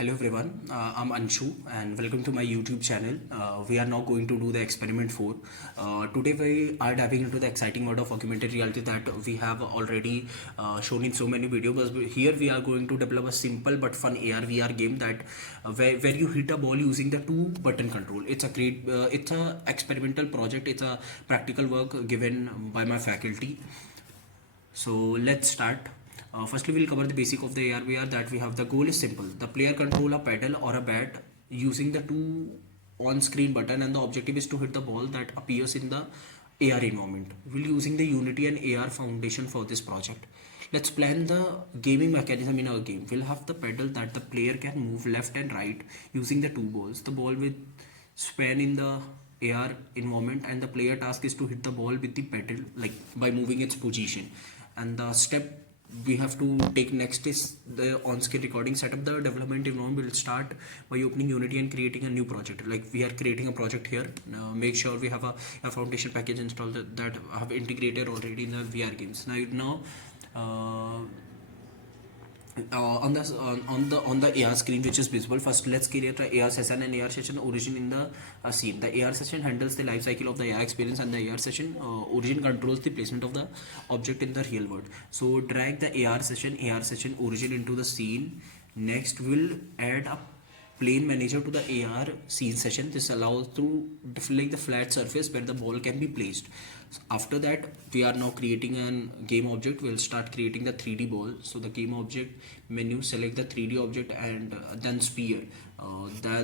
Hello everyone, I'm Anshu and welcome to my YouTube channel. We are now going to do the experiment 4. Today we are diving into the exciting world of augmented reality that we have already shown in so many videos. But here we are going to develop a simple but fun AR VR game that where you hit a ball using the 2-button control. It's a experimental project. It's a practical work given by my faculty. So let's start. Firstly, we'll cover the basic of the AR/VR. That we have the goal is simple. The player control a pedal or a bat using the two on-screen button, and the objective is to hit the ball that appears in the AR environment. We're using the Unity and AR foundation for this project. Let's plan the gaming mechanism in our game. We'll have the pedal that the player can move left and right using the two balls. The ball will span in the AR environment, and the player task is to hit the ball with the pedal, like by moving its position. And the step we have to take next is the on-screen recording. Setup the development environment. Will start by opening Unity and creating a new project. Like we are creating a project here. Make sure we have a foundation package installed that I have integrated already in the VR games. Now on the AR screen which is visible, first let's create a AR session and AR session origin in the scene. The AR session handles the life cycle of the AR experience, and the AR session origin controls the placement of the object in the real world. So drag the AR session origin into the scene. Next we'll add a plane manager to the AR scene session. This allows to deflect the flat surface where the ball can be placed. So after that, we are now creating a game object. We'll start creating the 3D ball. So the game object menu, select the 3D object and then sphere.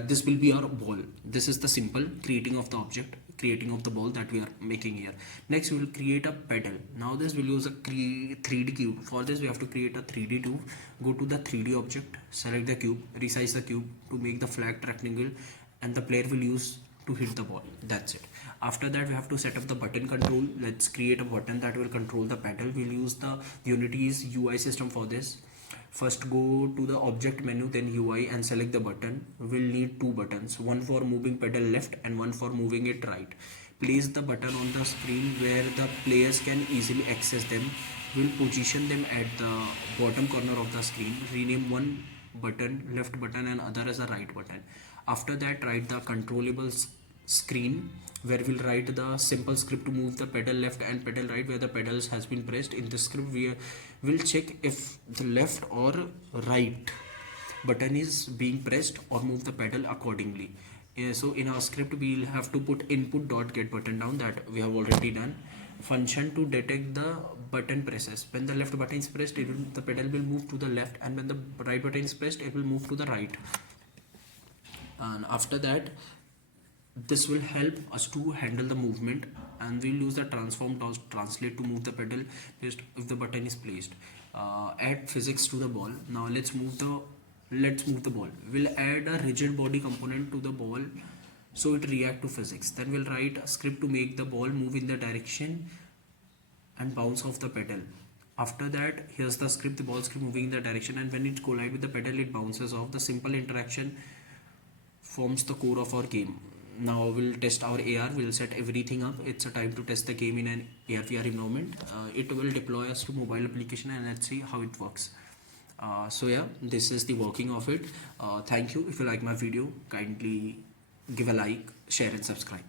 This will be our ball. This is the simple creating of the object, creating of the ball that we are making here. Next we will create a pedal. Now this will use a 3D cube. For this we have to create a 3D cube. Go to the 3D object, select the cube, resize the cube to make the flat rectangle, and the player will use to hit the ball. That's it. After that we have to set up the button control. Let's create a button that will control the pedal. We'll use the Unity's UI system for this. First go to the object menu, then UI, and select the button. We'll need two buttons, one for moving pedal left and one for moving it right. Place the button on the screen where the players can easily access them. We'll position them at the bottom corner of the screen. Rename one button left button and other as a right button. After that, write the controllable screen where we'll write the simple script to move the pedal left and pedal right where the pedals has been pressed. In this script we will check if the left or right button is being pressed or move the pedal accordingly. So in our script we'll have to put input.get button down, that we have already done. Function to detect the button presses. When the left button is pressed, the pedal will move to the left, and when the right button is pressed, it will move to the right. And after that, this will help us to handle the movement, and we'll use the transform translate to move the pedal just if the button is placed. Add physics to the ball. Now let's move the ball. We'll add a rigid body component to the ball so it react to physics. Then we'll write a script to make the ball move in the direction and bounce off the pedal. After that, here's the script, the ball script moving in the direction, and when it collide with the pedal, it bounces off. The simple interaction forms the core of our game. Now we'll test our AR. We'll set everything up. It's a time to test the game in an AR VR environment. It will deploy us to mobile application, and let's see how it works. So yeah, this is the working of it. Thank you. If you like my video, kindly give a like, share and subscribe.